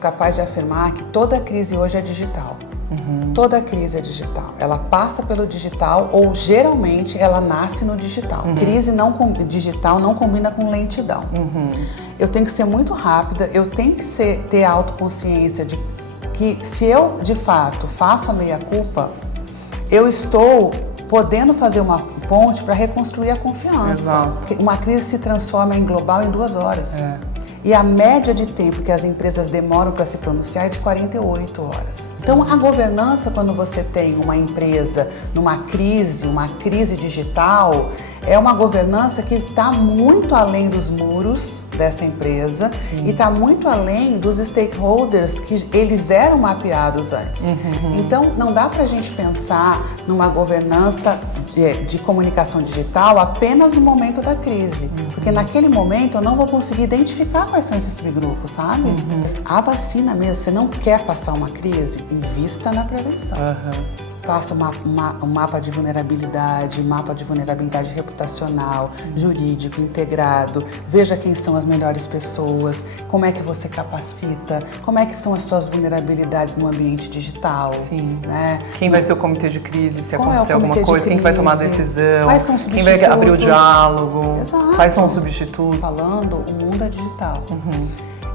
Capaz de afirmar que toda crise hoje é digital. Toda crise é digital. Ela passa pelo digital ou geralmente ela nasce no digital. Crise digital não combina com lentidão. Eu tenho que ser muito rápida, eu tenho que ter a autoconsciência de que se eu de fato faço a meia-culpa, eu estou podendo fazer uma ponte para reconstruir a confiança. Exato. Uma crise se transforma em global em 2 horas. E a média de tempo que as empresas demoram para se pronunciar é de 48 horas. Então, a governança, quando você tem uma empresa numa crise digital, é uma governança que está muito além dos muros dessa empresa. Sim. E está muito além dos stakeholders que eles eram mapeados antes. Então, não dá para a gente pensar numa governança de comunicação digital apenas no momento da crise. Porque naquele momento eu não vou conseguir identificar quais são esses subgrupos, sabe? A vacina mesmo, você não quer passar uma crise? Invista na prevenção. Faça um mapa de vulnerabilidade reputacional, jurídico, integrado. Veja quem são as melhores pessoas, como é que você capacita, como é que são as suas vulnerabilidades no ambiente digital. Sim. Né? Quem vai ser o comitê de crise se Qual acontecer alguma coisa? Quem vai tomar a decisão? Quais são os substitutos? Quem vai abrir o diálogo? Exato. Quais são os substitutos? Falando, o mundo é digital.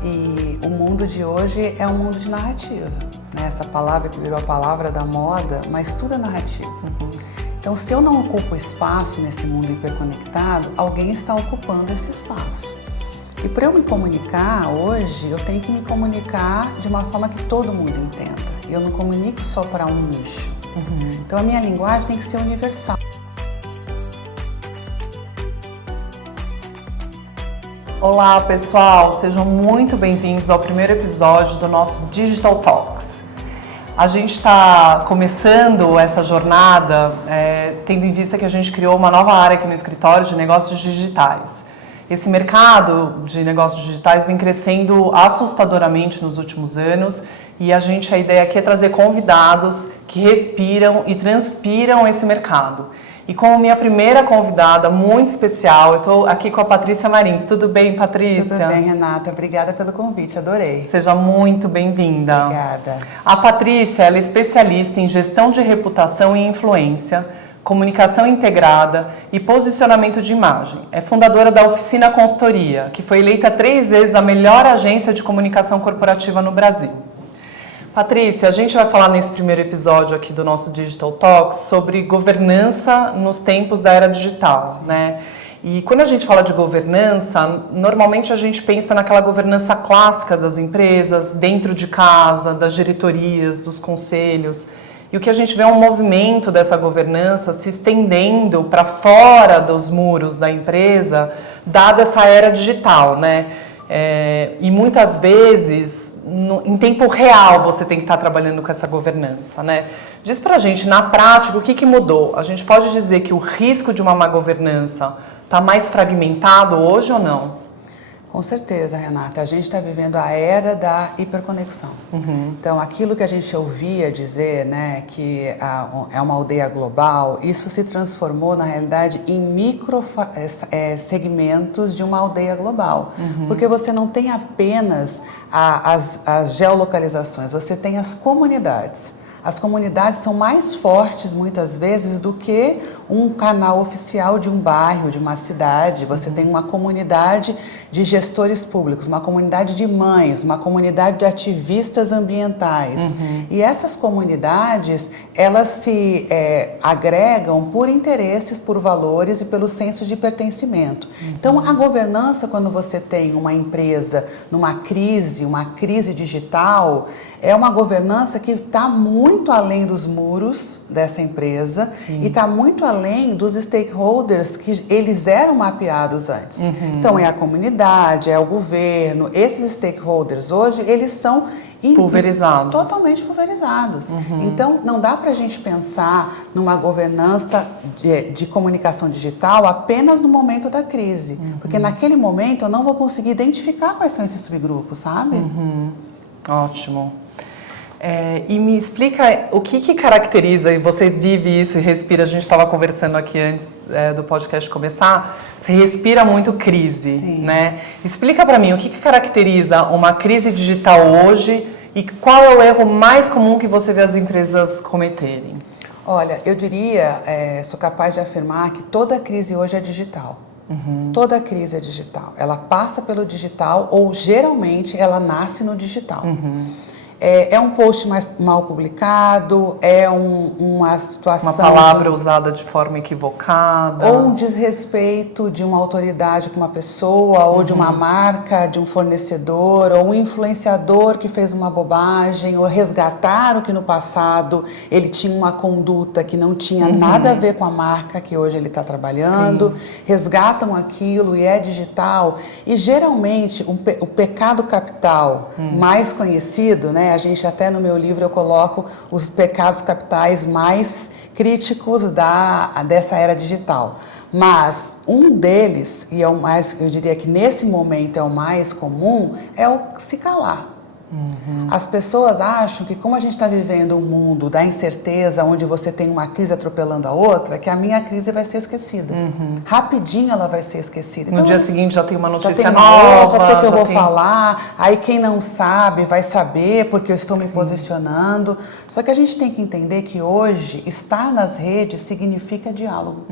E o mundo de hoje é um mundo de narrativa. Né? Essa palavra que virou a palavra da moda, mas tudo é narrativa. Então, se eu não ocupo espaço nesse mundo hiperconectado, alguém está ocupando esse espaço. E para eu me comunicar hoje, eu tenho que me comunicar de uma forma que todo mundo entenda. Eu não comunico só para um nicho. Então, a minha linguagem tem que ser universal. Olá pessoal, sejam muito bem-vindos ao primeiro episódio do nosso Digital Talks. A gente está começando essa jornada tendo em vista que a gente criou uma nova área aqui no escritório de negócios digitais. Esse mercado de negócios digitais vem crescendo assustadoramente nos últimos anos e a ideia aqui é trazer convidados que respiram e transpiram esse mercado. E como minha primeira convidada muito especial, eu estou aqui com a Patrícia Marins. Tudo bem, Patrícia? Tudo bem, Renata. Obrigada pelo convite, adorei. Seja muito bem-vinda. Obrigada. A Patrícia ela é especialista em gestão de reputação e influência, comunicação integrada e posicionamento de imagem. É fundadora da Oficina Consultoria, que foi eleita 3 vezes a melhor agência de comunicação corporativa no Brasil. Patrícia, a gente vai falar nesse primeiro episódio aqui do nosso Digital Talks sobre governança nos tempos da era digital, né? E quando a gente fala de governança, normalmente a gente pensa naquela governança clássica das empresas, dentro de casa, das diretorias, dos conselhos. E o que a gente vê é um movimento dessa governança se estendendo para fora dos muros da empresa, dado essa era digital, né? E muitas vezes, em tempo real, você tem que estar trabalhando com essa governança, né? Diz pra gente, na prática, o que mudou? A gente pode dizer que o risco de uma má governança está mais fragmentado hoje ou não? Com certeza, Renata. A gente está vivendo a era da hiperconexão. Então, aquilo que a gente ouvia dizer, né, que é uma aldeia global, isso se transformou, na realidade, em micro segmentos de uma aldeia global. Porque você não tem apenas as geolocalizações, você tem as comunidades. As comunidades são mais fortes, muitas vezes, do que um canal oficial de um bairro, de uma cidade. Você tem uma comunidade de gestores públicos, uma comunidade de mães, uma comunidade de ativistas ambientais. E essas comunidades, elas se agregam por interesses, por valores e pelo senso de pertencimento. Então, a governança, quando você tem uma empresa numa crise digital, é uma governança que está muito além dos muros dessa empresa. E está muito além dos stakeholders que eles eram mapeados antes. Então, é a comunidade, é o governo. Esses stakeholders hoje, eles são pulverizados. Totalmente pulverizados. Então, não dá para a gente pensar numa governança de comunicação digital apenas no momento da crise. Porque naquele momento eu não vou conseguir identificar quais são esses subgrupos, sabe? Ótimo. E me explica o que caracteriza, e você vive isso e respira, a gente estava conversando aqui antes do podcast começar, você respira muito crise, né? Explica para mim o que caracteriza uma crise digital hoje e qual é o erro mais comum que você vê as empresas cometerem? Olha, eu diria, sou capaz de afirmar que toda crise hoje é digital. Toda crise é digital. Ela passa pelo digital ou geralmente ela nasce no digital. É um post mais mal publicado, é uma situação... Uma palavra usada de forma equivocada. Ou um desrespeito de uma autoridade com uma pessoa, ou de uma marca, de um fornecedor, ou um influenciador que fez uma bobagem, ou resgatar o que no passado ele tinha uma conduta que não tinha nada a ver com a marca que hoje ele está trabalhando, resgatam aquilo e é digital. E geralmente o pecado capital mais conhecido, né? A gente até no meu livro eu coloco os pecados capitais mais críticos dessa era digital. Mas um deles, e é o mais, eu diria que nesse momento é o mais comum, é o se calar. As pessoas acham que como a gente está vivendo um mundo da incerteza, onde você tem uma crise atropelando a outra, que a minha crise vai ser esquecida. Rapidinho ela vai ser esquecida. No dia seguinte já tem uma notícia já tem nova. Outra, porque eu vou falar, aí quem não sabe vai saber porque eu estou me posicionando. Só que a gente tem que entender que hoje estar nas redes significa diálogo.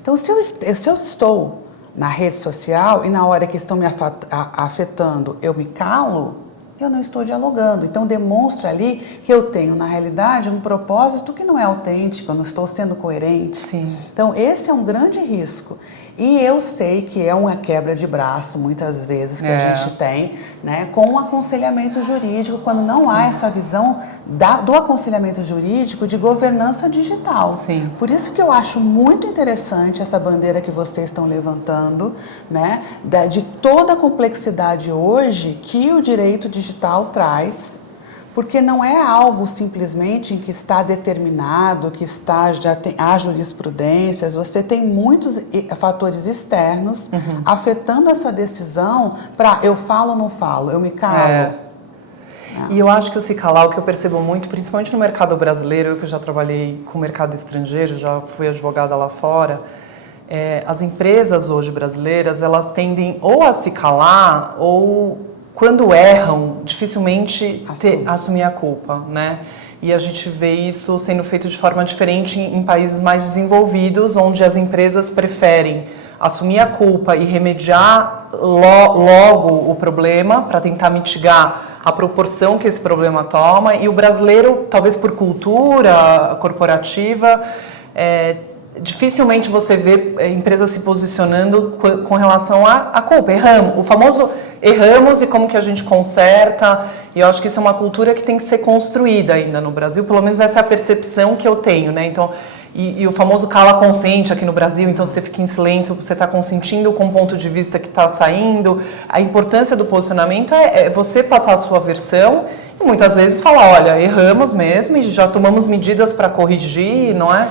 Então se eu estou na rede social e na hora que estão me afetando eu me calo, eu não estou dialogando. Então demonstra ali que eu tenho, na realidade, um propósito que não é autêntico, eu não estou sendo coerente. Então esse é um grande risco. E eu sei que é uma quebra de braço, muitas vezes, que a gente tem, né, com o aconselhamento jurídico, quando não há essa visão do aconselhamento jurídico de governança digital. Por isso que eu acho muito interessante essa bandeira que vocês estão levantando, né, de toda a complexidade hoje que o direito digital traz, porque não é algo simplesmente em que está determinado, que há jurisprudências, você tem muitos fatores externos afetando essa decisão para eu falo ou não falo, eu me calo. E eu acho que o se calar, o que eu percebo muito, principalmente no mercado brasileiro, eu que já trabalhei com o mercado estrangeiro, já fui advogada lá fora, as empresas hoje brasileiras, elas tendem ou a se calar ou... Quando erram, dificilmente assumir a culpa, né? E a gente vê isso sendo feito de forma diferente em países mais desenvolvidos, onde as empresas preferem assumir a culpa e remediar logo o problema para tentar mitigar a proporção que esse problema toma. E o brasileiro, talvez por cultura corporativa, dificilmente você vê empresas se posicionando com relação à culpa. O famoso erramos e como que a gente conserta. E eu acho que isso é uma cultura que tem que ser construída ainda no Brasil, pelo menos essa é a percepção que eu tenho, né? Então, e o famoso cala consente aqui no Brasil, então você fica em silêncio, você está consentindo com o ponto de vista que está saindo. A importância do posicionamento é você passar a sua versão e muitas vezes falar, olha, erramos mesmo e já tomamos medidas para corrigir, não é?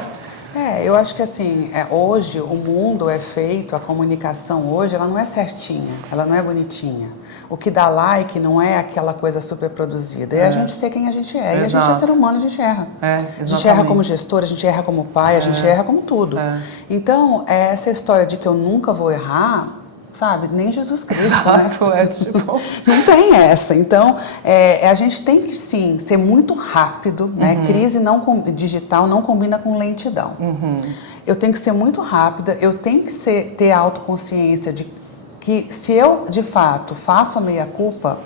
Eu acho que assim, hoje o mundo é feito, a comunicação hoje, ela não é certinha, ela não é bonitinha. O que dá like não é aquela coisa super produzida, é a gente ser quem a gente é. E a gente é ser humano, a gente erra. A gente erra como gestor, a gente erra como pai, a gente erra como tudo. Então, essa história de que eu nunca vou errar, sabe, nem Jesus Cristo, né? Não tem essa. Então, a gente tem que, sim, ser muito rápido, né? Crise digital não combina com lentidão. Eu tenho que ser muito rápida, eu tenho que ter a autoconsciência de que se eu, de fato, faço a meia-culpa,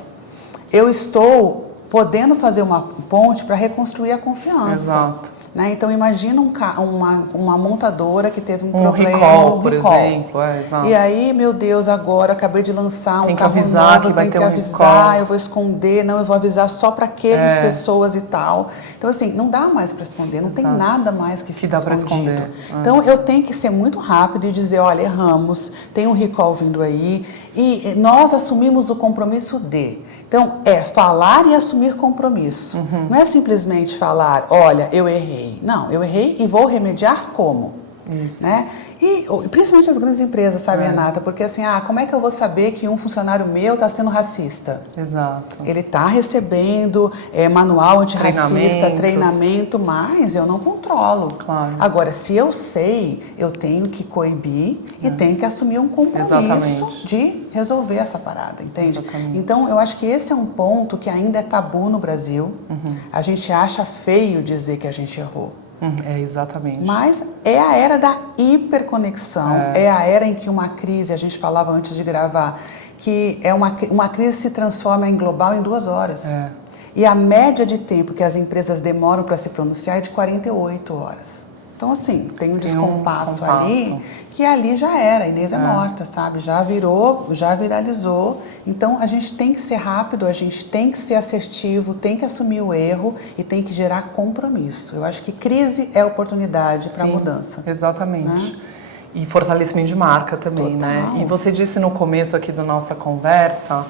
eu estou podendo fazer uma ponte para reconstruir a confiança. Né? Então, imagina uma montadora que teve um problema. Recall, por exemplo. E aí, meu Deus, agora acabei de lançar tem um carro avisar novo, que vai tem ter que um avisar, recall. eu vou esconder, não, eu vou avisar só para aquelas pessoas e tal. Então, assim, não dá mais para esconder, não tem nada mais que fica escondido. Então, eu tenho que ser muito rápido e dizer, olha, erramos, tem um recall vindo aí, e nós assumimos o compromisso de... Então, falar e assumir compromisso. Não é simplesmente falar, olha, eu errei. Não, eu errei e vou remediar como? Né? E principalmente as grandes empresas, sabe, Renata? Porque assim, como é que eu vou saber que um funcionário meu está sendo racista? Exato. Ele está recebendo manual antirracista, treinamento, mas eu não controlo. Claro. Agora, se eu sei, eu tenho que coibir e tenho que assumir um compromisso Exatamente. de resolver essa parada, entende? Exatamente. Então, eu acho que esse é um ponto que ainda é tabu no Brasil. A gente acha feio dizer que a gente errou. Exatamente. Mas é a era da hiperconexão, é a era em que uma crise, a gente falava antes de gravar, que uma crise se transforma em global em 2 horas. E a média de tempo que as empresas demoram para se pronunciar é de 48 horas. Então, assim, tem um descompasso ali, que ali já era, a Inês é morta, sabe? Já virou, já viralizou. Então, a gente tem que ser rápido, a gente tem que ser assertivo, tem que assumir o erro e tem que gerar compromisso. Eu acho que crise é oportunidade para mudança. Exatamente. Né? E fortalecimento de marca também, né? E você disse no começo aqui da nossa conversa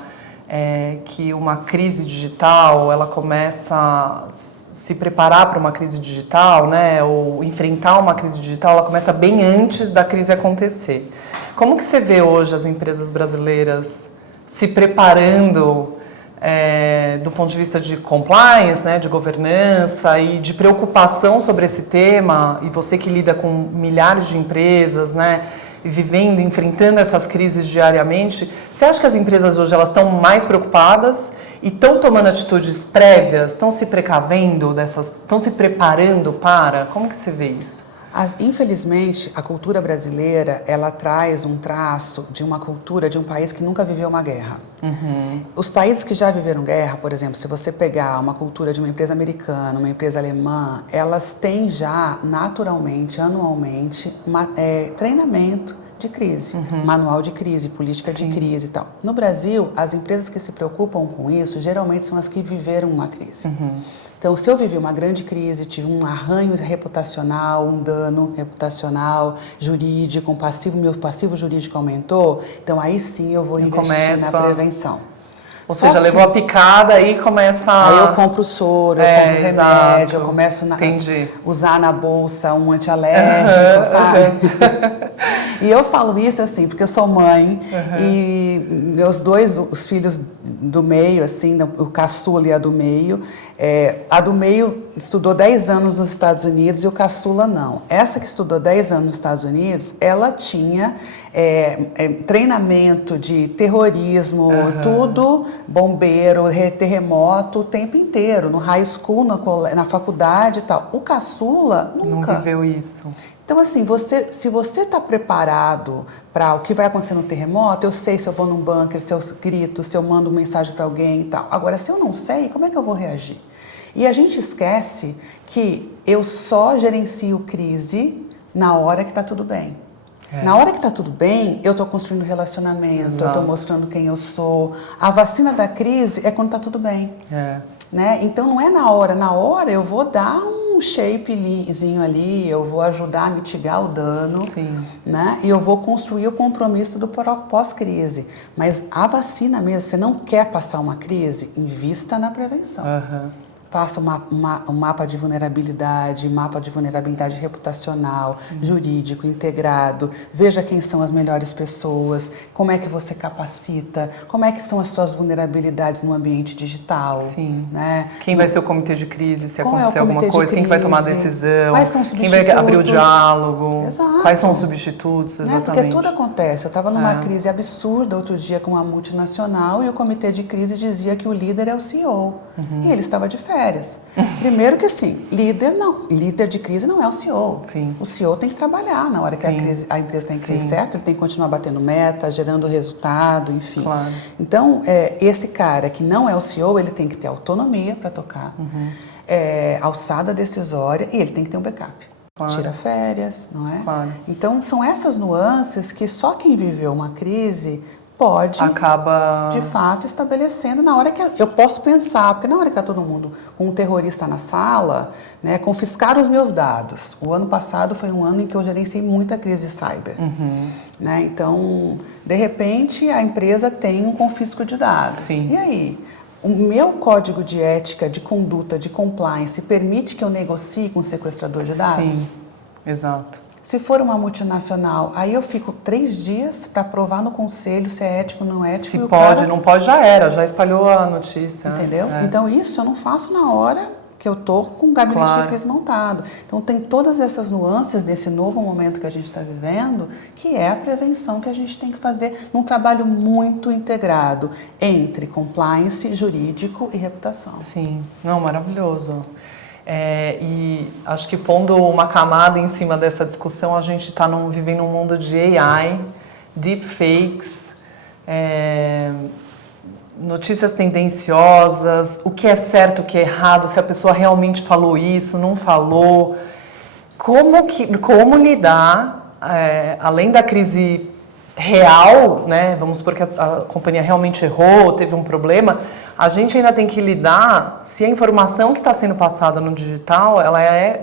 que uma crise digital, ela começa a se preparar para uma crise digital, né? Ou enfrentar uma crise digital, ela começa bem antes da crise acontecer. Como que você vê hoje as empresas brasileiras se preparando do ponto de vista de compliance, né, de governança e de preocupação sobre esse tema, e você que lida com milhares de empresas, né, vivendo, enfrentando essas crises diariamente, você acha que as empresas hoje elas estão mais preocupadas e estão tomando atitudes prévias, estão se precavendo estão se preparando para? Como que você vê isso? Infelizmente, a cultura brasileira, ela traz um traço de uma cultura de um país que nunca viveu uma guerra. Os países que já viveram guerra, por exemplo, se você pegar uma cultura de uma empresa americana, uma empresa alemã, elas têm já, naturalmente, anualmente, treinamento de crise, manual de crise, política de crise e tal. No Brasil, as empresas que se preocupam com isso, geralmente são as que viveram uma crise. Então, se eu vivi uma grande crise, tive um arranho reputacional, um dano reputacional, jurídico, meu passivo jurídico aumentou, então aí sim eu vou investir na prevenção. Ou seja, levou a picada e começa Aí eu compro soro, eu compro remédio, eu começo a usar na bolsa um antialérgico, sabe? E eu falo isso assim, porque eu sou mãe e os filhos do meio, assim, o caçula e a do meio estudou 10 anos nos Estados Unidos e o caçula não. Essa que estudou 10 anos nos Estados Unidos, ela tinha treinamento de terrorismo, tudo, bombeiro, terremoto, o tempo inteiro, no high school, na faculdade e tal. O caçula nunca. Não viveu isso. Então, assim, se você está preparado para o que vai acontecer no terremoto, eu sei se eu vou num bunker, se eu grito, se eu mando mensagem para alguém e tal. Agora, se eu não sei, como é que eu vou reagir? E a gente esquece que eu só gerencio crise na hora que está tudo bem. Na hora que está tudo bem, eu estou construindo relacionamento, eu estou mostrando quem eu sou. A vacina da crise é quando está tudo bem. Né? Então, não é na hora eu vou dar um shapezinho ali, eu vou ajudar a mitigar o dano, né? E eu vou construir o compromisso do pós-crise. Mas a vacina mesmo, você não quer passar uma crise, invista na prevenção. Faça um mapa de vulnerabilidade reputacional, jurídico, integrado. Veja quem são as melhores pessoas, como é que você capacita, como é que são as suas vulnerabilidades no ambiente digital. Né? Quem vai ser o comitê de crise se acontecer alguma coisa? Quem vai tomar a decisão? Quais são os substitutos? Quem vai abrir o diálogo? Exato. Quais são os substitutos? Exatamente. Porque tudo acontece. Eu estava numa crise absurda outro dia com uma multinacional e o comitê de crise dizia que o líder é o CEO. E ele estava de férias. Primeiro que assim, líder de crise não é o CEO. O CEO tem que trabalhar na hora que a empresa tem crise, certo? Ele tem que continuar batendo meta, gerando resultado, enfim. Então, esse cara que não é o CEO, ele tem que ter autonomia para tocar, alçada decisória e ele tem que ter um backup. Tira férias, não é? Então, são essas nuances que só quem viveu uma crise pode, de fato, estabelecendo na hora que eu posso pensar, porque na hora que está todo mundo, um terrorista na sala, né, confiscar os meus dados. O ano passado foi um ano em que eu gerenciei muita crise cyber. Né? Então, de repente, a empresa tem um confisco de dados. E aí? O meu código de ética, de conduta, de compliance, permite que eu negocie com o sequestrador de dados? Exato. Se for uma multinacional, aí eu fico 3 dias para provar no conselho se é ético ou não ético. Se pode, não pode, já era, já espalhou a notícia. Entendeu? Então isso eu não faço na hora que eu tô com o gabinete de crise montado. Então tem todas essas nuances desse novo momento que a gente está vivendo, que é a prevenção que a gente tem que fazer num trabalho muito integrado entre compliance, jurídico e reputação. Sim, não, maravilhoso. E acho que pondo uma camada em cima dessa discussão, a gente está vivendo um mundo de AI, deepfakes, notícias tendenciosas, o que é certo, o que é errado, se a pessoa realmente falou isso, não falou. Como lidar, além da crise real, né? Vamos supor que a companhia realmente errou, teve um problema, a gente ainda tem que lidar se a informação que está sendo passada no digital, ela é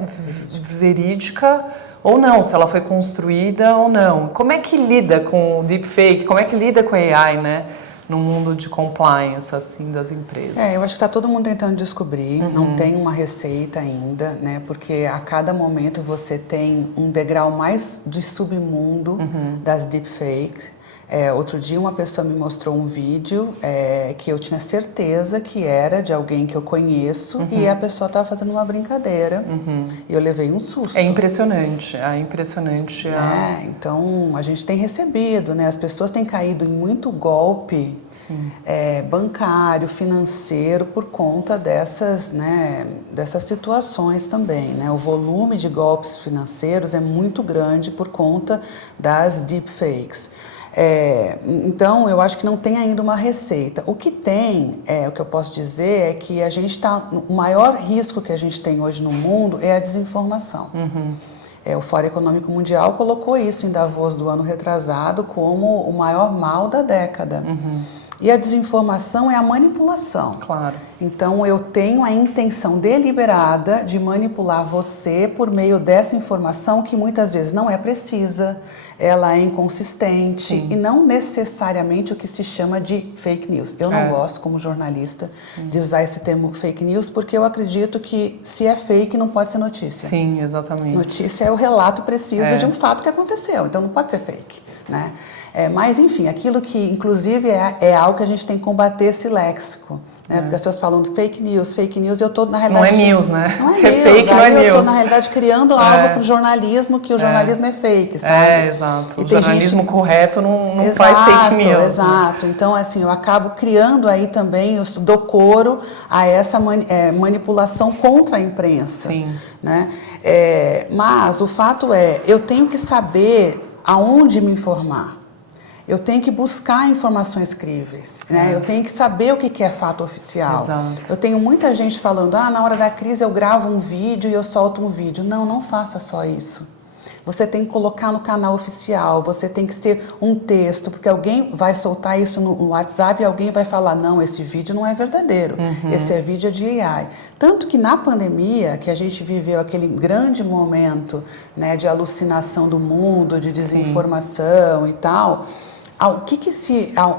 verídica ou não, se ela foi construída ou não. Como é que lida com o deepfake, como é que lida com a AI, né? No mundo de compliance, assim, das empresas. Eu acho que está todo mundo tentando descobrir, não tem uma receita ainda, né? Porque a cada momento você tem um degrau mais de submundo das deepfakes. Outro dia uma pessoa me mostrou um vídeo que eu tinha certeza que era de alguém que eu conheço e a pessoa estava fazendo uma brincadeira e eu levei um susto. É impressionante, Então a gente tem recebido, né? As pessoas têm caído em muito golpe bancário, financeiro por conta dessas situações também, né? O volume de golpes financeiros é muito grande por conta das deepfakes. Então, eu acho que não tem ainda uma receita. O que tem, o que eu posso dizer é que a gente o maior risco que a gente tem hoje no mundo é a desinformação. O Fórum Econômico Mundial colocou isso em Davos do ano retrasado como o maior mal da década. E a desinformação é a manipulação. Claro. Então, eu tenho a intenção deliberada de manipular você por meio dessa informação que muitas vezes não é precisa, ela é inconsistente e não necessariamente o que se chama de fake news. Eu não gosto, como jornalista, de usar esse termo fake news porque eu acredito que se é fake não pode ser notícia. Sim, exatamente. Notícia é o relato preciso de um fato que aconteceu, então não pode ser fake, né? Mas, enfim, aquilo que, inclusive, é algo que a gente tem que combater esse léxico. Né? Porque as pessoas falam de fake news, eu estou, na realidade... Não é news, né? Não é Se news, é fake, não é news. Eu estou, na realidade, criando algo para o jornalismo, que o jornalismo é fake, sabe? Exato. O jornalismo correto não faz fake news. Exato. Então, assim, eu acabo criando aí também, eu dou coro a essa manipulação contra a imprensa. Sim. Né? Mas o fato eu tenho que saber aonde me informar. Eu tenho que buscar informações críveis, né? Eu tenho que saber o que é fato oficial. Exato. Eu tenho muita gente falando, na hora da crise eu gravo um vídeo e eu solto um vídeo. Não faça só isso. Você tem que colocar no canal oficial, você tem que ter um texto, porque alguém vai soltar isso no WhatsApp e alguém vai falar, não, esse vídeo não é verdadeiro, esse vídeo é de AI. Tanto que na pandemia, que a gente viveu aquele grande momento, né, de alucinação do mundo, de desinformação e tal... O que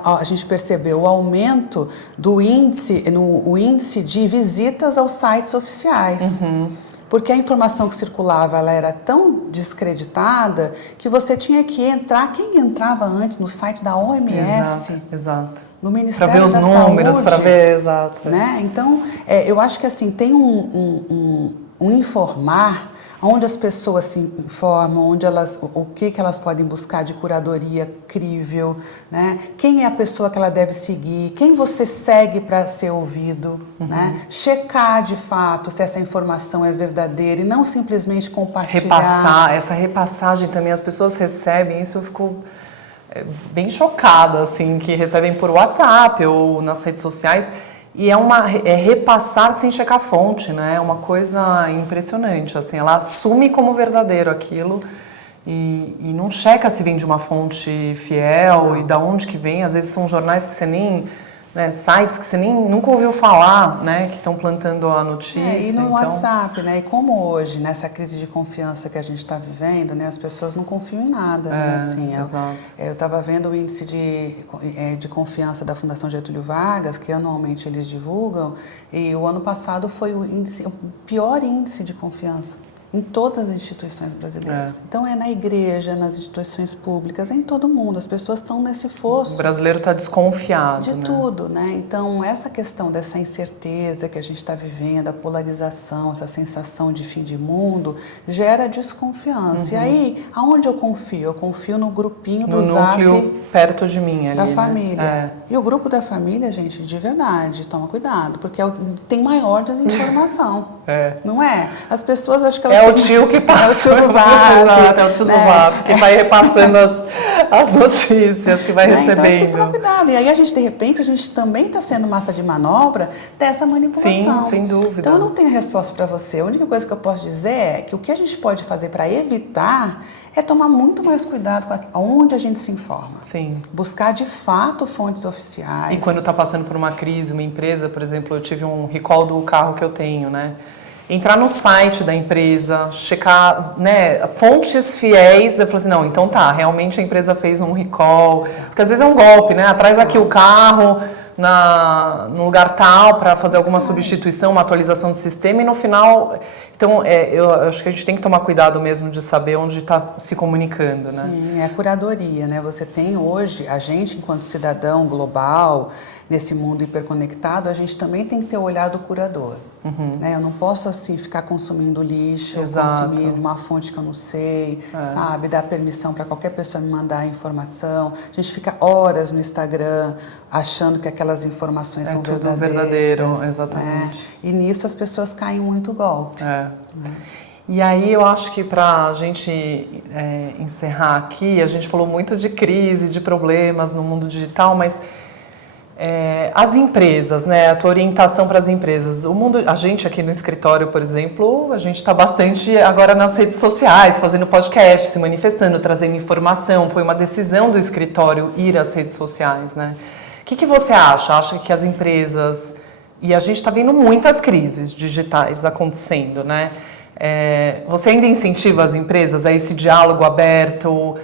a gente percebeu? O aumento do índice de visitas aos sites oficiais. Porque a informação que circulava ela era tão descreditada que você tinha que entrar. Quem entrava antes no site da OMS? Exato. No Ministério da Saúde. Para ver os números, para ver, exato. Né? Então, eu acho que assim, tem um informar onde as pessoas se informam, o que elas podem buscar de curadoria crível, né? Quem é a pessoa que ela deve seguir, quem você segue para ser ouvido, né? Checar de fato se essa informação é verdadeira e não simplesmente compartilhar. Essa repassagem também, as pessoas recebem, isso eu fico bem chocada, assim, que recebem por WhatsApp ou nas redes sociais. E é repassar sem checar a fonte, né? É uma coisa impressionante, assim, ela assume como verdadeiro aquilo e não checa se vem de uma fonte fiel e da onde que vem. Às vezes são jornais que você nem... Né, sites que você nem nunca ouviu falar, né, que estão plantando a notícia. E no WhatsApp, né? E como hoje, nessa crise de confiança que a gente está vivendo, né, as pessoas não confiam em nada, né? Assim, eu estava vendo o índice de confiança da Fundação Getúlio Vargas, que anualmente eles divulgam, e o ano passado foi o pior índice de confiança. em todas as instituições brasileiras. Então é na igreja, nas instituições públicas, é em todo mundo. As pessoas estão nesse fosso. O brasileiro está desconfiado. De tudo, né? Então essa questão dessa incerteza que a gente está vivendo, a polarização, essa sensação de fim de mundo, gera desconfiança. E aí, aonde eu confio? Eu confio no grupinho do Zap. No núcleo perto de mim ali, da né? família. E o grupo da família, gente, de verdade, toma cuidado, porque tem maior desinformação. Não é? As pessoas acham que elas o tio que passa. É o tio do Zap. É o tio do Zap, que vai repassando as notícias, que vai recebendo. Então a gente tem que tomar cuidado. E aí de repente, a gente também está sendo massa de manobra dessa manipulação. Sim, sem dúvida. Então eu não tenho resposta para você. A única coisa que eu posso dizer é que o que a gente pode fazer para evitar é tomar muito mais cuidado com onde a gente se informa. Sim. Buscar de fato fontes oficiais. E quando está passando por uma crise, uma empresa, por exemplo, eu tive um recall do carro que eu tenho, né? Entrar no site da empresa, checar, né, fontes fiéis, eu falei assim, não, então tá, realmente a empresa fez um recall, porque às vezes é um golpe, né, traz aqui o carro no lugar tal para fazer alguma substituição, uma atualização do sistema e no final, então eu acho que a gente tem que tomar cuidado mesmo de saber onde está se comunicando, né? Sim, é a curadoria, né, você tem hoje, a gente enquanto cidadão global, nesse mundo hiperconectado, a gente também tem que ter o olhar do curador. Né? Eu não posso, assim, ficar consumindo lixo, consumir de uma fonte que eu não sei, sabe? Dar permissão para qualquer pessoa me mandar informação. A gente fica horas no Instagram achando que aquelas informações são tudo verdadeiras. verdadeiro, exatamente. Né? E nisso as pessoas caem muito golpe. Né? E aí eu acho que para a gente encerrar aqui, a gente falou muito de crise, de problemas no mundo digital, mas as empresas, né, a tua orientação para as empresas, a gente aqui no escritório, por exemplo, a gente está bastante agora nas redes sociais, fazendo podcast, se manifestando, trazendo informação, foi uma decisão do escritório ir às redes sociais, né? O que você acha? Acha que as empresas, e a gente está vendo muitas crises digitais acontecendo, né? Você ainda incentiva as empresas a esse diálogo aberto?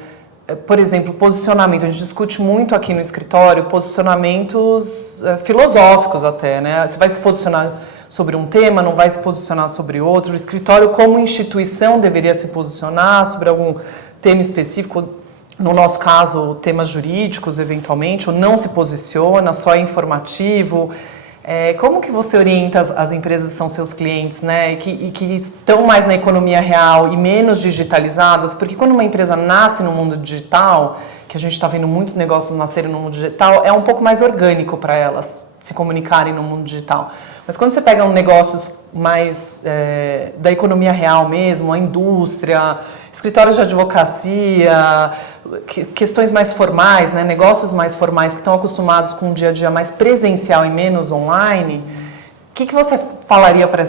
Por exemplo, posicionamento, a gente discute muito aqui no escritório posicionamentos filosóficos até, né? Você vai se posicionar sobre um tema, não vai se posicionar sobre outro. O escritório, como instituição, deveria se posicionar sobre algum tema específico. No nosso caso, temas jurídicos, eventualmente, ou não se posiciona, só é informativo. Como que você orienta as empresas que são seus clientes, né, e que estão mais na economia real e menos digitalizadas? Porque quando uma empresa nasce no mundo digital, que a gente está vendo muitos negócios nascerem no mundo digital, é um pouco mais orgânico para elas se comunicarem no mundo digital. Mas quando você pega negócios mais da economia real mesmo, a indústria, escritórios de advocacia, questões mais formais, né, negócios mais formais que estão acostumados com um dia a dia mais presencial e menos online, o que você falaria para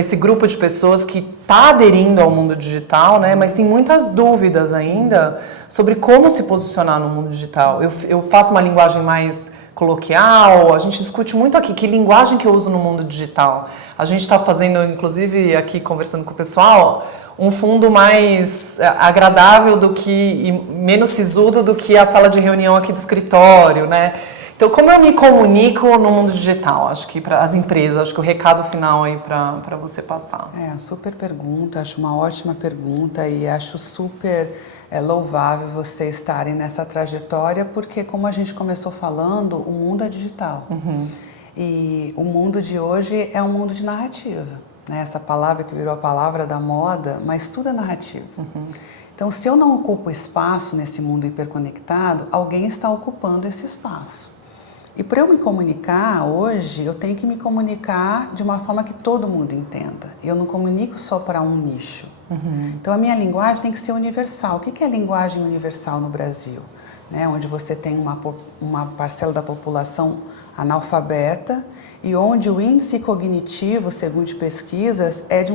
esse grupo de pessoas que está aderindo ao mundo digital, né, mas tem muitas dúvidas ainda sobre como se posicionar no mundo digital? Eu faço uma linguagem mais coloquial, a gente discute muito aqui que linguagem que eu uso no mundo digital. A gente está fazendo, inclusive, aqui conversando com o pessoal, um fundo mais agradável e menos sisudo do que a sala de reunião aqui do escritório, né? Então, como eu me comunico no mundo digital? Acho que para as empresas, acho que o recado final aí para você passar. Super pergunta, acho uma ótima pergunta e acho super louvável vocês estarem nessa trajetória, porque como a gente começou falando, o mundo é digital. E o mundo de hoje é um mundo de narrativa. Né? Essa palavra que virou a palavra da moda, mas tudo é narrativo. Então, se eu não ocupo espaço nesse mundo hiperconectado, alguém está ocupando esse espaço. E para eu me comunicar hoje, eu tenho que me comunicar de uma forma que todo mundo entenda. Eu não comunico só para um nicho. Então, a minha linguagem tem que ser universal. O que é linguagem universal no Brasil? Né? Onde você tem uma parcela da população analfabeta e onde o índice cognitivo, segundo pesquisas, é de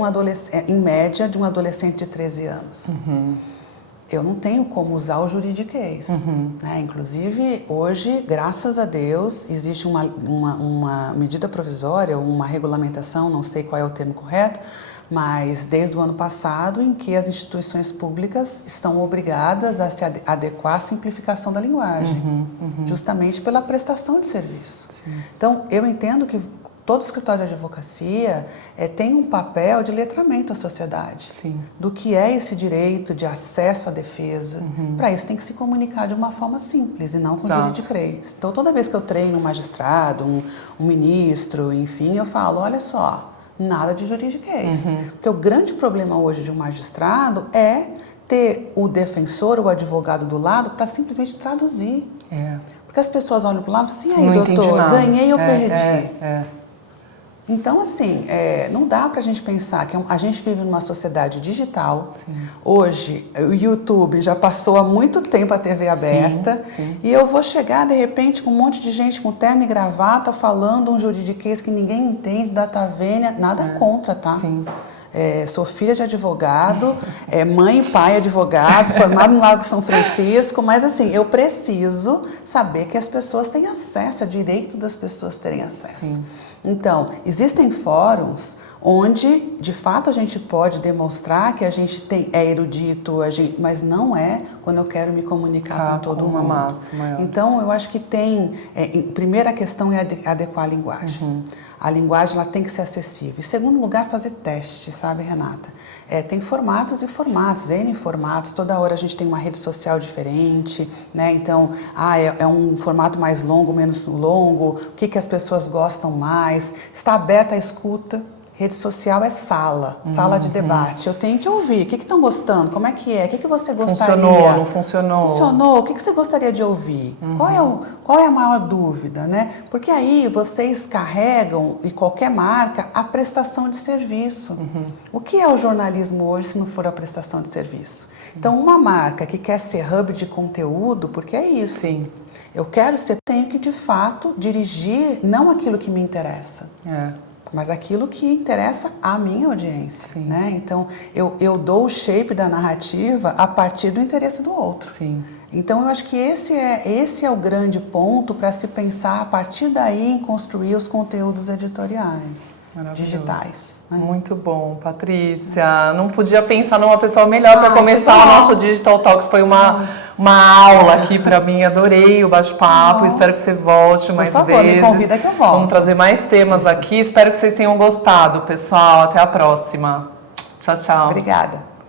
em média de um adolescente de 13 anos. Eu não tenho como usar o juridiquês. Né? Inclusive, hoje, graças a Deus, existe uma medida provisória, uma regulamentação, não sei qual é o termo correto, mas desde o ano passado, em que as instituições públicas estão obrigadas a se adequar à simplificação da linguagem, justamente pela prestação de serviço. Então, eu entendo que todo escritório de advocacia tem um papel de letramento à sociedade. Sim. Do que é esse direito de acesso à defesa. Para isso tem que se comunicar de uma forma simples e não com juridiquês. Então toda vez que eu treino um magistrado, um ministro, enfim, eu falo, olha só, nada de juridiquês. Porque o grande problema hoje de um magistrado é ter o defensor ou o advogado do lado para simplesmente traduzir. Porque as pessoas olham para o lado e falam assim, e aí, doutor, ganhei ou perdi? Então, assim, não dá para a gente pensar que a gente vive numa sociedade digital. Sim. Hoje, o YouTube já passou há muito tempo a TV aberta. Sim. E eu vou chegar, de repente, com um monte de gente com terno e gravata falando um juridiquês que ninguém entende, data vênia, nada contra, tá? Sim. Sou filha de advogado, mãe e pai advogados, formado no Lago São Francisco, mas assim, eu preciso saber que as pessoas têm acesso, é direito das pessoas terem acesso. Sim. Então, existem fóruns onde, de fato, a gente pode demonstrar que a gente é erudito, mas não é quando eu quero me comunicar com todo mundo. Massa maior. Então, eu acho que tem... primeira questão é adequar a linguagem. A linguagem ela tem que ser acessível. Em segundo lugar, fazer teste, sabe, Renata? Tem formatos e formatos, N formatos. Toda hora a gente tem uma rede social diferente, né? Então, é um formato mais longo, menos longo. O que as pessoas gostam mais? Está aberta a escuta. Rede social é sala de debate. Eu tenho que ouvir. O que estão gostando? Como é que é? O que você gostaria? Funcionou, não funcionou? Funcionou. O que você gostaria de ouvir? Qual é a maior dúvida, né? Porque aí vocês carregam, e qualquer marca, a prestação de serviço. O que é o jornalismo hoje se não for a prestação de serviço? Então, uma marca que quer ser hub de conteúdo, porque é isso. Sim. Eu tenho que, de fato, dirigir não aquilo que me interessa. Mas aquilo que interessa à minha audiência, né? Então, eu dou o shape da narrativa a partir do interesse do outro. Sim. Então, eu acho que esse é o grande ponto para se pensar a partir daí em construir os conteúdos editoriais digitais. Né? Muito bom, Patrícia. Não podia pensar numa pessoa melhor para começar o nosso Digital Talks. Foi uma aula aqui para mim. Adorei o bate-papo. Espero que você volte mais vezes. Por favor, me convida que eu volto. Vamos trazer mais temas aqui. Espero que vocês tenham gostado, pessoal. Até a próxima. Tchau, tchau. Obrigada.